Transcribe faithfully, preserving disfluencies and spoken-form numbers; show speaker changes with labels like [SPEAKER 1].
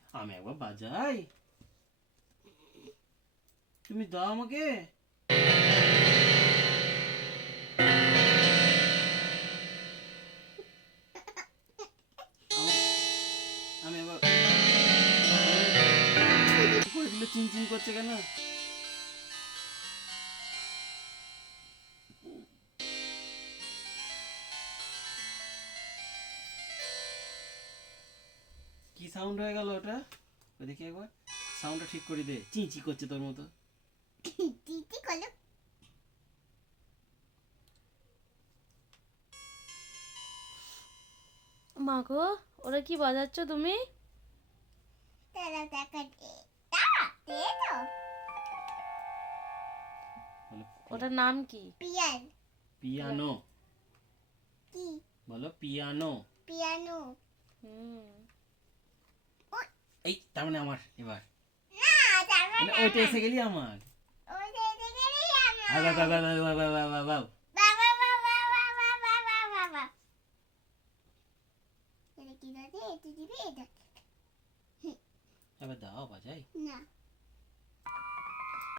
[SPEAKER 1] আমি একবার বাজাই, তুমি দাও আমাকে। আমি আবার করে দিলে চিনচিন করছে কেন? কি সাউন্ড হয়ে গেল ওটা? ওই দেখি একবার সাউন্ডটা ঠিক করে দে, চিঁচি করছে তোর মতো।
[SPEAKER 2] চিচি করলো।
[SPEAKER 3] মা গো, ওরা কি বাজাচ্ছ তুমি?
[SPEAKER 2] তারা দেখা দে, তারা দে তো।
[SPEAKER 1] বলো
[SPEAKER 3] ওটার নাম কি?
[SPEAKER 2] পিয়ান।
[SPEAKER 1] পিয়ানো।
[SPEAKER 2] কি?
[SPEAKER 1] বলো পিয়ানো।
[SPEAKER 2] পিয়ানো।
[SPEAKER 3] হুম।
[SPEAKER 1] এই তার মানে আমার এবার
[SPEAKER 2] না, তার মানে
[SPEAKER 1] ওইটা এসে গেলি আমার।
[SPEAKER 2] ওইটা এসে গেলেই আমার।
[SPEAKER 1] আর বাবা বাবা বাবা বাবা বাবা
[SPEAKER 2] বাবা বাবা বাবা বাবা বাবা। এটা কি দাদি? এটা দিবি? এটা
[SPEAKER 1] এবার দাও বাজাই।
[SPEAKER 2] না।